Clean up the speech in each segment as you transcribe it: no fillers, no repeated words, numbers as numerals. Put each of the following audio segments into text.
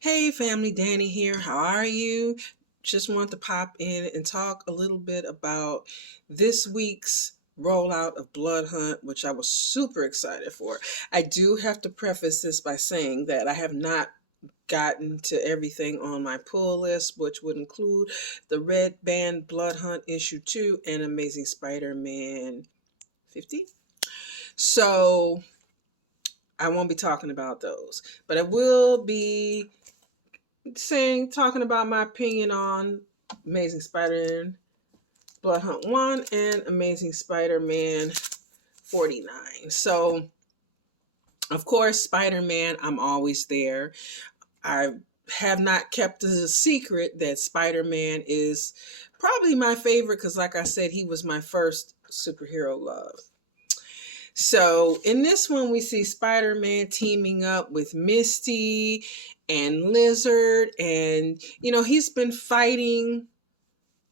Hey family, Danny here. How are you? Just want to pop in and talk a little bit about this week's rollout of Blood Hunt, which I was super excited for. I do have to preface this by saying that I have not gotten to everything on my pull list, which would include the Red Band Blood Hunt issue 2 and Amazing Spider-Man 50. So I won't be talking about those, but I will be talking about my opinion on Amazing Spider-Man Blood Hunt 1 and Amazing Spider-Man 49. So, of course, Spider-Man, I'm always there. I have not kept it a secret that Spider-Man is probably my favorite because, like I said, he was my first superhero love. So in this one, we see Spider-Man teaming up with Misty and Lizard, and he's been fighting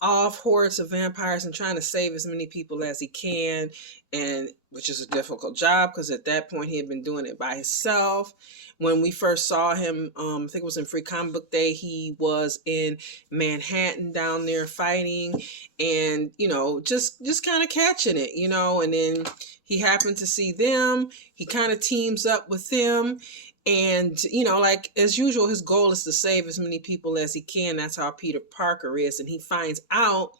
off hordes of vampires and trying to save as many people as he can, and which is a difficult job because at that point he had been doing it by himself. When we first saw him, I think it was in Free Comic Book Day, he was in Manhattan down there fighting, and just kind of catching it, and then he happened to see them. He kind of teams up with them. And, like as usual, his goal is to save as many people as he can. That's how Peter Parker is. And he finds out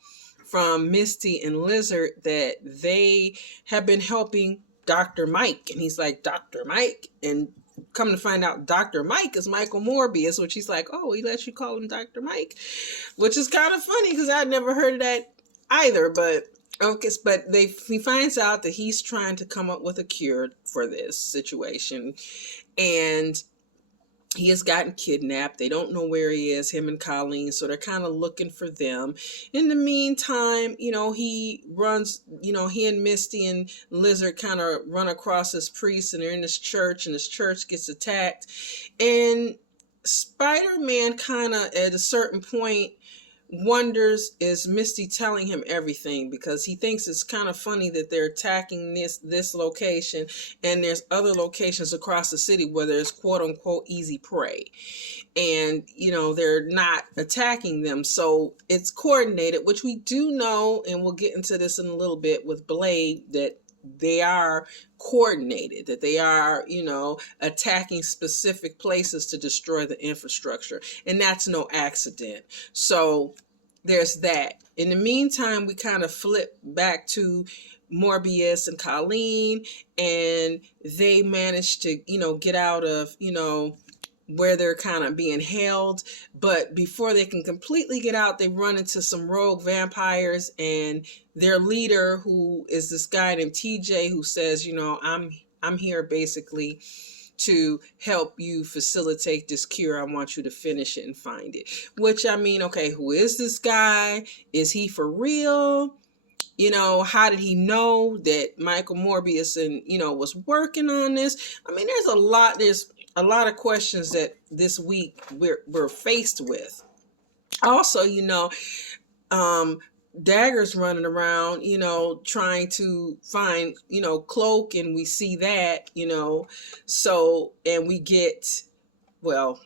from Misty and Lizard that they have been helping Dr. Mike. And he's like, Dr. Mike? And come to find out, Dr. Mike is Michael Morbius, which he's like, oh, he lets you call him Dr. Mike, which is kind of funny because I'd never heard of that either. But okay, but he finds out that he's trying to come up with a cure for this situation, and he has gotten kidnapped. They don't know where he is, him and Colleen, so they're kind of looking for them. In the meantime, he runs, he and Misty and Lizard kind of run across this priest, and they're in this church, and this church gets attacked. And Spider-Man kind of, at a certain point, wonders, is Misty telling him everything, because he thinks it's kind of funny that they're attacking this location and there's other locations across the city where there's quote unquote easy prey, and they're not attacking them. So it's coordinated, which we do know, and we'll get into this in a little bit with Blade, that they are coordinated, that they are, attacking specific places to destroy the infrastructure. And that's no accident. So there's that. In the meantime, we kind of flip back to Morbius and Colleen, and they manage to, get out of, where they're kind of being held. But before they can completely get out, they run into some rogue vampires, and their leader, who is this guy named TJ, who says, I'm here basically to help you facilitate this cure. I want you to finish it and find it. Which, I mean, okay, who is this guy? Is he for real? How did he know that Michael Morbius and, was working on this? I mean, there's a lot of questions that this week we're faced with. Also, Dagger's running around, trying to find, Cloak, and we see that, so, and we get, well,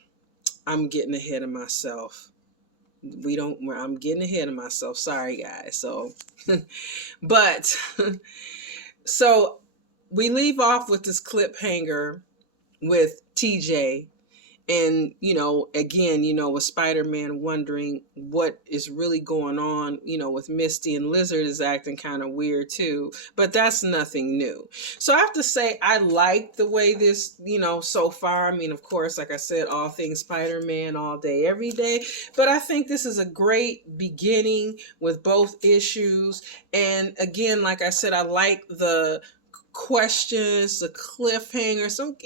I'm getting ahead of myself. I'm getting ahead of myself. Sorry, guys. So, but, so we leave off with this cliffhanger with TJ, and again, with Spider-Man wondering what is really going on, with Misty, and Lizard is acting kind of weird too, but that's nothing new. So I have to say, I like the way this, so far. I mean, of course, like I said, all things Spider-Man all day, every day, but I think this is a great beginning with both issues. And again, like I said, I like the questions, the cliffhanger. So,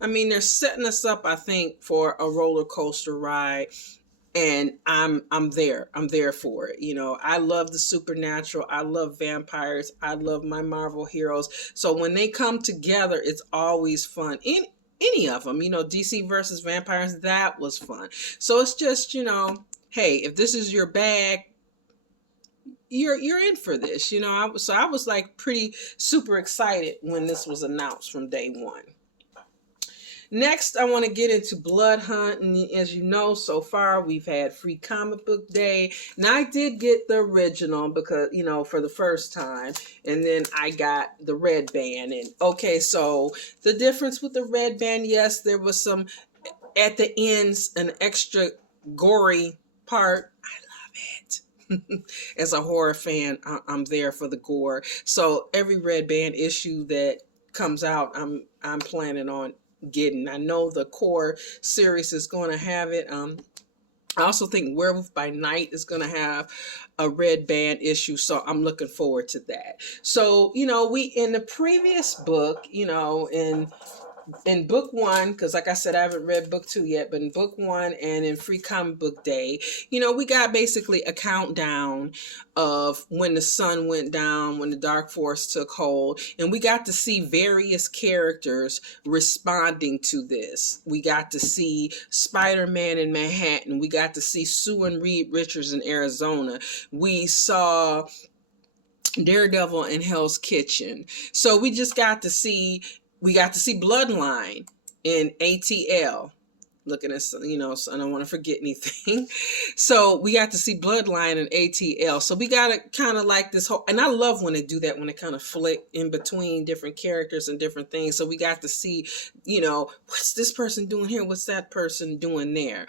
I mean, they're setting us up, I think, for a roller coaster ride, and I'm there. I'm there for it. I love the supernatural. I love vampires. I love my Marvel heroes. So when they come together, it's always fun. In any of them, DC versus vampires, that was fun. So it's just, hey, if this is your bag, you're in for this. I was like pretty super excited when this was announced from day one. Next, I want to get into Blood Hunt. And as you know, so far we've had Free Comic Book Day. And I did get the original because, for the first time. And then I got the red band. And okay, so the difference with the red band, yes, there was some at the ends, an extra gory part. I love it. As a horror fan, I'm there for the gore. So every red band issue that comes out, I'm planning on getting. I know the core series is going to have it. I also think Werewolf by Night is going to have a red band issue, so I'm looking forward to that. So, we in the previous book, in book one, because like I said, I haven't read book two yet, but in book one and in Free Comic Book Day, we got basically a countdown of when the sun went down, when the dark force took hold, and we got to see various characters responding to this. We got to see Spider-Man in Manhattan. We got to see Sue and Reed Richards in Arizona. We saw Daredevil in Hell's Kitchen. So we got to see Bloodline in ATL. Looking at, so I don't want to forget anything. So we got to see Bloodline in ATL. So we got to kind of like this whole, and I love when they do that, when they kind of flick in between different characters and different things. So we got to see, what's this person doing here? What's that person doing there?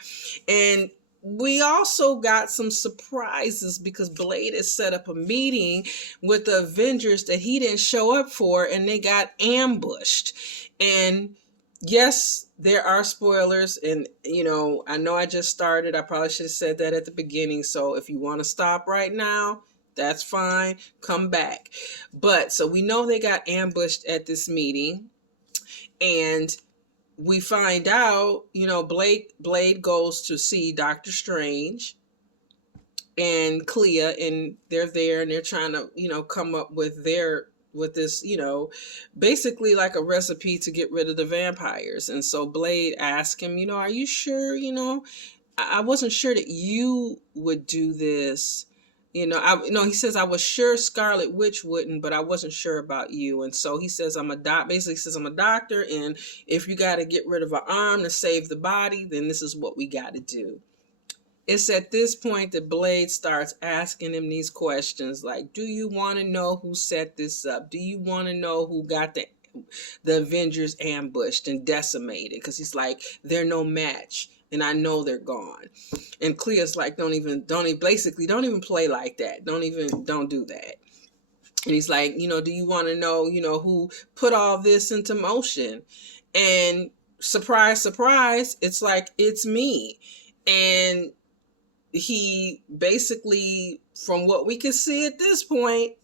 And we also got some surprises because Blade has set up a meeting with the Avengers that he didn't show up for, and they got ambushed. And yes, there are spoilers, and I know I just started. I probably should have said that at the beginning. So if you want to stop right now, that's fine. Come back. But so we know they got ambushed at this meeting, and we find out, Blade goes to see Doctor Strange and Clea, and they're there and they're trying to, come up with this, basically like a recipe to get rid of the vampires. And so Blade asked him, are you sure, I wasn't sure that you would do this. He says, I was sure Scarlet Witch wouldn't, but I wasn't sure about you. And so he says, basically says, I'm a doctor. And if you got to get rid of an arm to save the body, then this is what we got to do. It's at this point that Blade starts asking him these questions like, do you want to know who set this up? Do you want to know who got the Avengers ambushed and decimated? Because he's like, they're no match. And I know they're gone. And Clea's like, don't even play like that. Don't do that. And he's like, do you want to know, who put all this into motion? And surprise, surprise, it's like, it's me. And he basically, from what we can see at this point,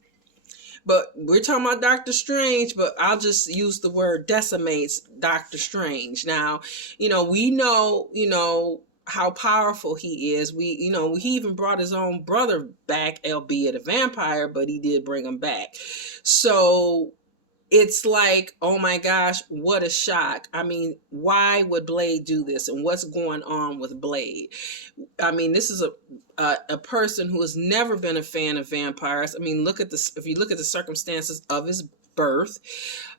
but we're talking about Doctor Strange, but I'll just use the word decimates Doctor Strange. Now, we know, how powerful he is. He even brought his own brother back, albeit a vampire, but he did bring him back. So it's like, oh my gosh, what a shock. I mean, why would Blade do this? And what's going on with Blade? I mean, this is a person who has never been a fan of vampires. I mean, if you look at the circumstances of his birth,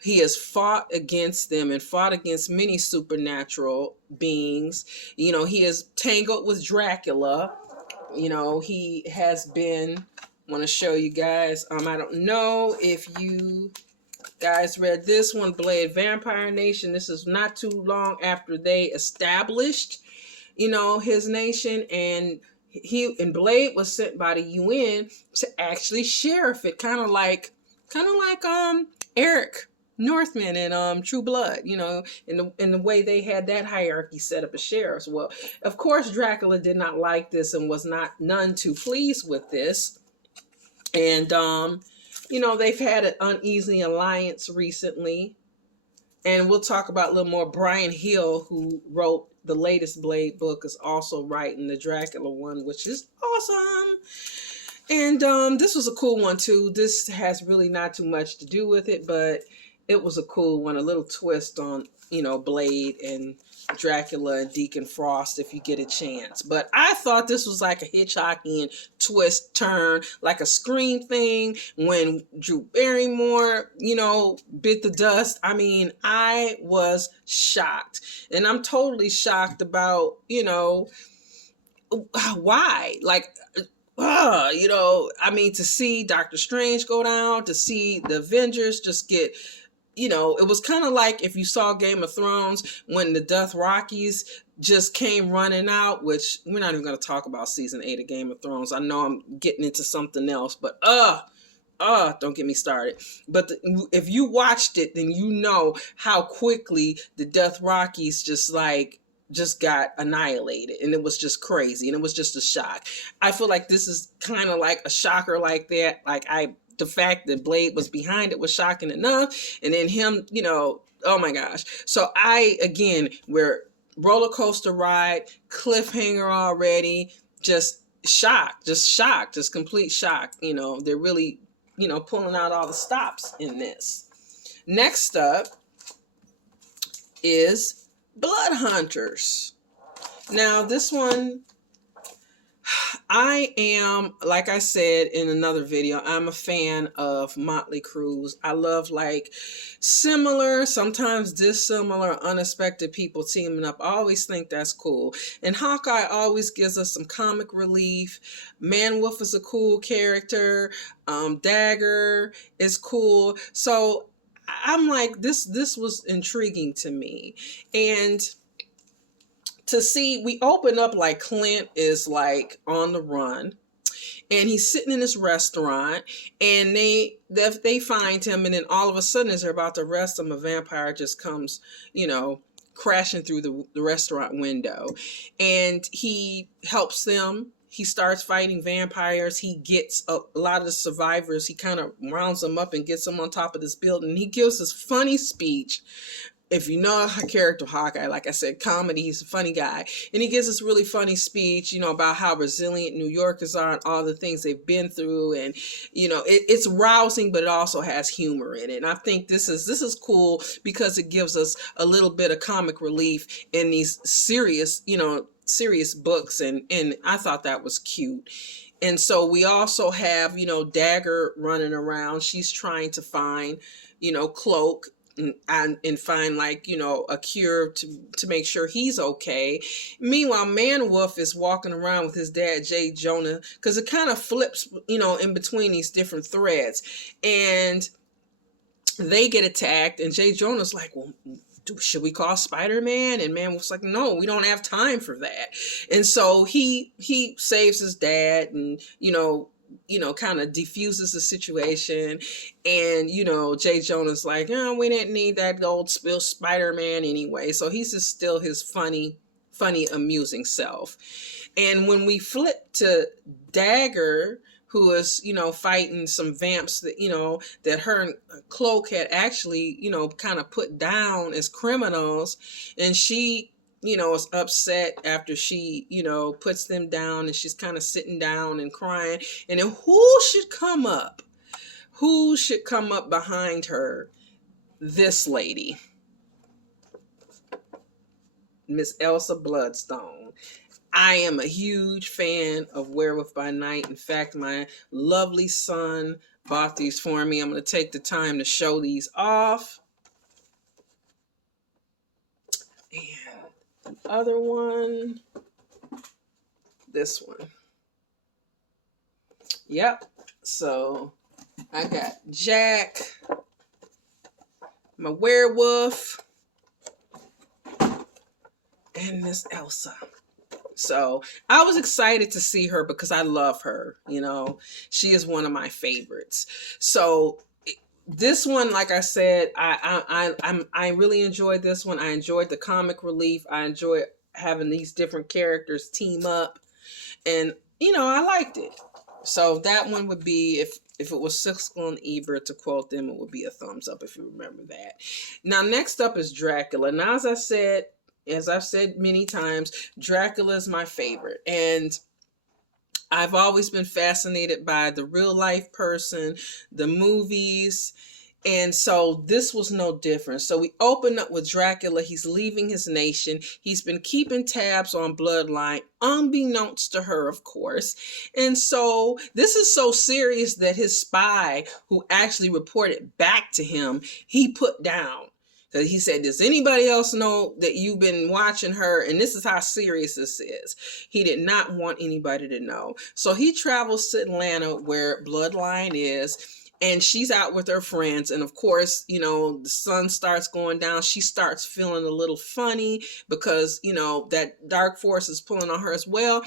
he has fought against them and fought against many supernatural beings. He is tangled with Dracula. He has been, I want to show you guys, I don't know if you guys read this one, Blade Vampire Nation. This is not too long after they established, his nation, and Blade was sent by the UN to actually sheriff it, kind of like Eric Northman in True Blood, in the way they had that hierarchy set up as sheriffs. Well, of course, Dracula did not like this and was none too pleased with this, and they've had an uneasy alliance recently. And we'll talk about a little more. Brian Hill, who wrote the latest Blade book, is also writing the Dracula one, which is awesome. And this was a cool one, too. This has really not too much to do with it, but it was a cool one. A little twist on, Blade and Dracula and Deacon Frost if you get a chance. But I thought this was like a hitchhiking twist turn, like a Scream thing when Drew Barrymore, bit the dust. I mean, I was shocked. And I'm totally shocked about, why. Like, I mean, to see Doctor Strange go down, to see the Avengers just get, it was kind of like if you saw Game of Thrones when the Dothrakis just came running out, which we're not even going to talk about season 8 of Game of Thrones. I know I'm getting into something else, but don't get me started. But if you watched it, then you know how quickly the Dothrakis just got annihilated, and it was just crazy, and it was just a shock. I feel like this is kind of like a shocker like that. The fact that Blade was behind it was shocking enough, and then him, oh my gosh. So we're roller coaster ride, cliffhanger already, just shocked, just complete shock. They're really, pulling out all the stops in this. Next up is Blood Hunters. Now, this one, I am, like I said in another video, I'm a fan of Motley Crue's. I love similar, sometimes dissimilar, unexpected people teaming up. I always think that's cool. And Hawkeye always gives us some comic relief. Man Wolf is a cool character. Dagger is cool. So I'm like, this was intriguing to me. And to see, we open up like Clint is like on the run, and he's sitting in this restaurant, and they find him, and then all of a sudden, as they're about to arrest him, a vampire just comes, crashing through the restaurant window, and he helps them. He starts fighting vampires. He gets a lot of the survivors. He kind of rounds them up and gets them on top of this building. He gives this funny speech. If you know a character Hawkeye, like I said, comedy, he's a funny guy. And he gives this really funny speech, about how resilient New Yorkers are and all the things they've been through. And, it's rousing, but it also has humor in it. And I think this is cool because it gives us a little bit of comic relief in these serious books. And I thought that was cute. And so we also have, Dagger running around. She's trying to find, Cloak, and find a cure to make sure he's okay. Meanwhile, Man Wolf is walking around with his dad, Jay Jonah, because it kind of flips, in between these different threads. And they get attacked, and Jay Jonah's like, well, should we call Spider-Man? And Man Wolf's like, no, we don't have time for that. And so he saves his dad, and kind of diffuses the situation. And, Jay Jonah's like, oh, we didn't need that old spill Spider-Man anyway. So he's just still his funny, amusing self. And when we flip to Dagger, who is, fighting some vamps that, that her and Cloak had actually, kind of put down as criminals. And she, is upset after she, puts them down, and she's kind of sitting down and crying. And then who should come up? Who should come up behind her? This lady, Miss Elsa Bloodstone. I am a huge fan of Werewolf by Night. In fact, my lovely son bought these for me. I'm going to take the time to show these off. And the other one, this one. Yep. So I got Jack, my werewolf, and Miss Elsa. So I was excited to see her because I love her. She is one of my favorites. So this one, like I said, I really enjoyed this one. I enjoyed the comic relief. I enjoyed having these different characters team up, and I liked it. So that one would be, if it was Siskel and Ebert, to quote them, it would be a thumbs up if you remember that. Now, next up is Dracula. Now, as I've said many times, Dracula is my favorite. And I've always been fascinated by the real life person, the movies, And so this was no different. So we open up with Dracula. He's leaving his nation. He's been keeping tabs on Bloodline, unbeknownst to her, of course. And so this is so serious that his spy, who actually reported back to him, he put down. Because he said, does anybody else know that you've been watching her? And this is how serious this is. He did not want anybody to know. So he travels to Atlanta, where Bloodline is, and she's out with her friends. And of course, the sun starts going down. She starts feeling a little funny because, that dark force is pulling on her as well.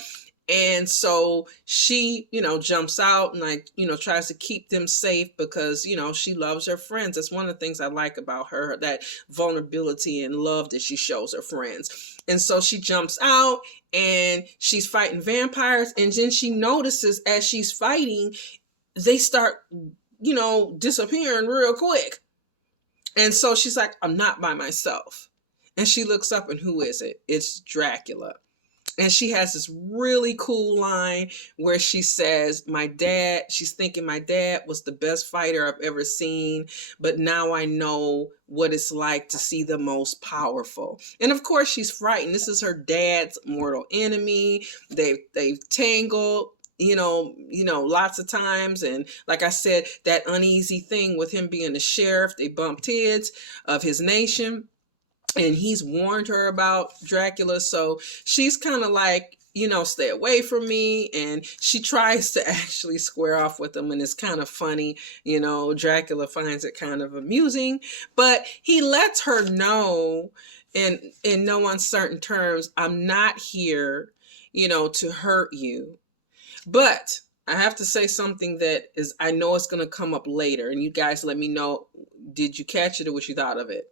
And so she, jumps out and tries to keep them safe because, she loves her friends. That's one of the things I like about her, that vulnerability and love that she shows her friends. And so she jumps out and she's fighting vampires. And then she notices as she's fighting, they start, disappearing real quick. And so she's like, I'm not by myself. And she looks up, and who is it? It's Dracula. And she has this really cool line where she says, she's thinking my dad was the best fighter I've ever seen, but now I know what it's like to see the most powerful. And of course she's frightened. This is her dad's mortal enemy. They've tangled, lots of times. And like I said, that uneasy thing with him being the sheriff, they bumped heads of his nation. And he's warned her about Dracula. So she's kind of like, stay away from me. And she tries to actually square off with him. And it's kind of funny. Dracula finds it kind of amusing. But he lets her know in no uncertain terms, I'm not here, to hurt you. But I have to say something that is, I know it's going to come up later. And you guys let me know, did you catch it or what you thought of it?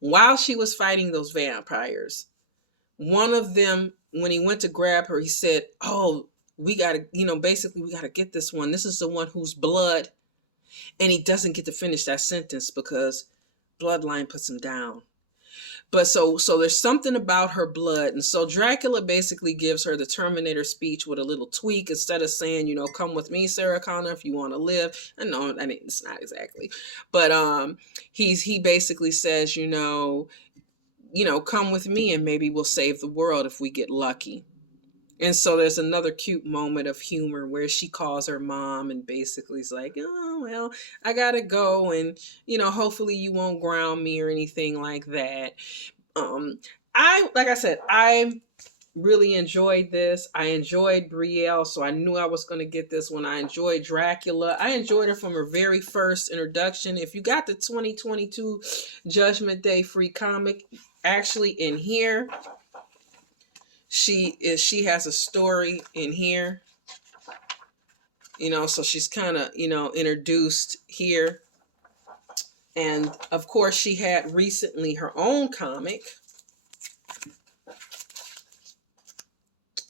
While she was fighting those vampires, one of them, when he went to grab her, he said, oh, we got to, basically we got to get this one. This is the one whose blood. And he doesn't get to finish that sentence because Bloodline puts him down. But so there's something about her blood. And so Dracula basically gives her the Terminator speech with a little tweak. Instead of saying, come with me, Sarah Connor, if you want to live. I know, it's not exactly. But he basically says, come with me and maybe we'll save the world if we get lucky. And so there's another cute moment of humor where she calls her mom and basically is like, oh, well, I got to go. And, hopefully you won't ground me or anything like that. Like I said, I really enjoyed this. I enjoyed Brielle, so I knew I was going to get this one. I enjoyed Dracula. I enjoyed her from her very first introduction. If you got the 2022 Judgment Day free comic, actually in here, she has a story in here, so she's kind of, introduced here. And of course she had recently her own comic.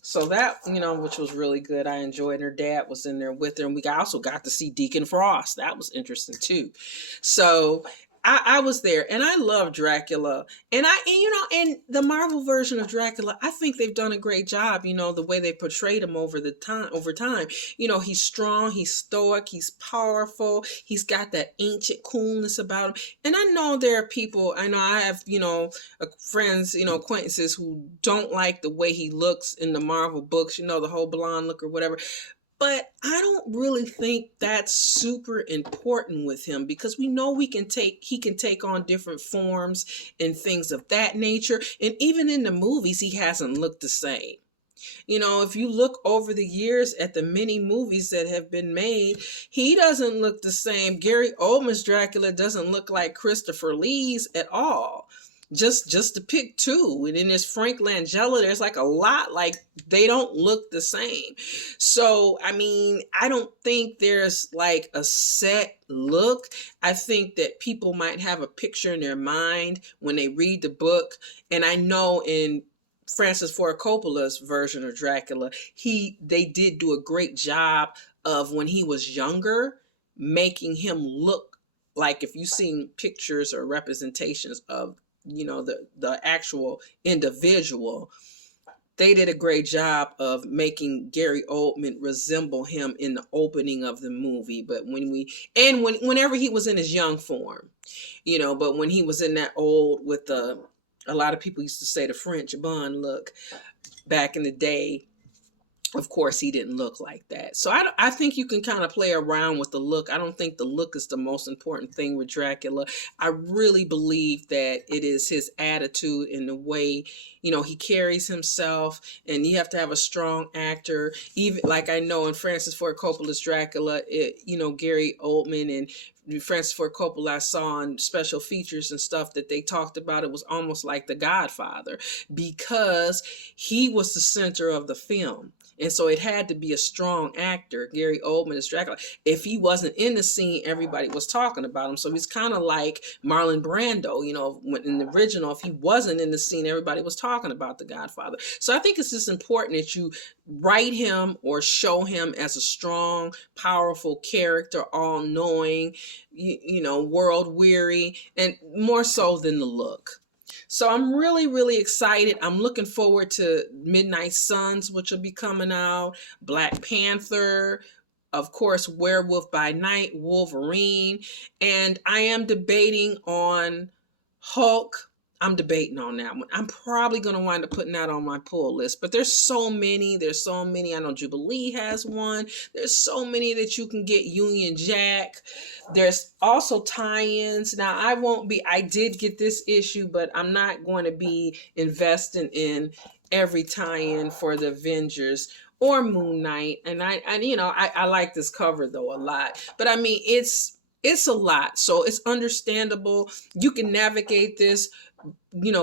So that, which was really good. I enjoyed. Her dad was in there with her. And we also got to see Deacon Frost. That was interesting too. So I was there, and I love Dracula. And the Marvel version of Dracula, I think they've done a great job, the way they portrayed him over time. He's strong, he's stoic, he's powerful, he's got that ancient coolness about him. And I know there are people, I have, friends, acquaintances who don't like the way he looks in the Marvel books, the whole blonde look or whatever. But I don't really think that's super important with him because we know he can take on different forms and things of that nature. And even in the movies, he hasn't looked the same. If you look over the years at the many movies that have been made, he doesn't look the same. Gary Oldman's Dracula doesn't look like Christopher Lee's at all. Just to pick two. And then there's Frank Langella. There's like a lot, like they don't look the same. So, I don't think there's like a set look. I think that people might have a picture in their mind when they read the book. And I know in Francis Ford Coppola's version of Dracula, they did do a great job of when he was younger, making him look like, if you've seen pictures or representations of the actual individual, they did a great job of making Gary Oldman resemble him in the opening of the movie. But whenever he was in his young form, but when he was in that old with a lot of people used to say the French Bond look back in the day, of course, he didn't look like that. So I think you can kind of play around with the look. I don't think the look is the most important thing with Dracula. I really believe that it is his attitude and the way, he carries himself. And you have to have a strong actor. Even like I know in Francis Ford Coppola's Dracula, Gary Oldman and Francis Ford Coppola, I saw on special features and stuff that they talked about, it was almost like The Godfather, because he was the center of the film. And so it had to be a strong actor, Gary Oldman as Dracula. If he wasn't in the scene, everybody was talking about him. So he's kind of like Marlon Brando, in the original, if he wasn't in the scene, everybody was talking about The Godfather. So I think it's just important that you write him or show him as a strong, powerful character, all-knowing, world weary, and more so than the look. So I'm really, really excited. I'm looking forward to Midnight Suns, which will be coming out, Black Panther, of course, Werewolf by Night, Wolverine, and I am debating on Hulk. I'm debating on that one. I'm probably going to wind up putting that on my pull list, but there's so many. I know Jubilee has one. There's so many that you can get. Union Jack. There's also tie-ins. Now, I did get this issue, but I'm not going to be investing in every tie-in for the Avengers or Moon Knight. And I like this cover though a lot, but I mean, it's a lot. So it's understandable. You can navigate this,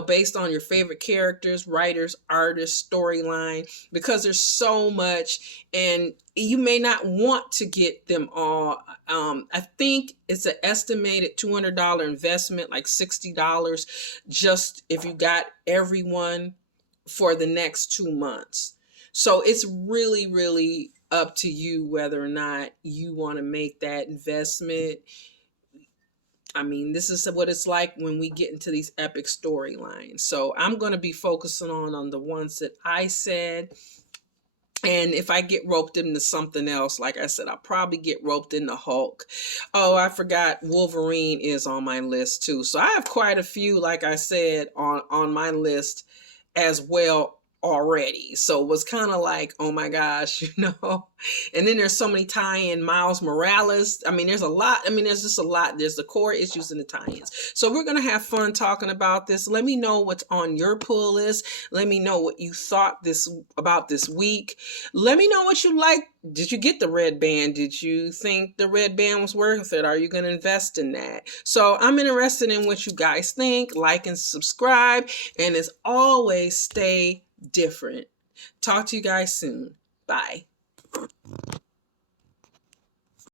based on your favorite characters, writers, artists, storyline, because there's so much and you may not want to get them all. I think it's an estimated $200 investment, like $60 just if you got everyone for the next 2 months. So it's really, really up to you whether or not you want to make that investment. I mean, this is what it's like when we get into these epic storylines. So I'm going to be focusing on the ones that I said. And if I get roped into something else, like I said, I'll probably get roped into Hulk. Oh, I forgot Wolverine is on my list too. So I have quite a few, like I said, on my list as well already. So it was kind of like, oh my gosh, and then there's so many tie-in. Miles Morales. I mean, there's a lot. I mean, there's just a lot. There's the core issues and the tie-ins. So we're going to have fun talking about this. Let me know what's on your pull list. Let me know what you thought about this week. Let me know what you like. Did you get the red band? Did you think the red band was worth it? Are you going to invest in that? So I'm interested in what you guys think. Like and subscribe. And as always, stay different. Talk to you guys soon. Bye.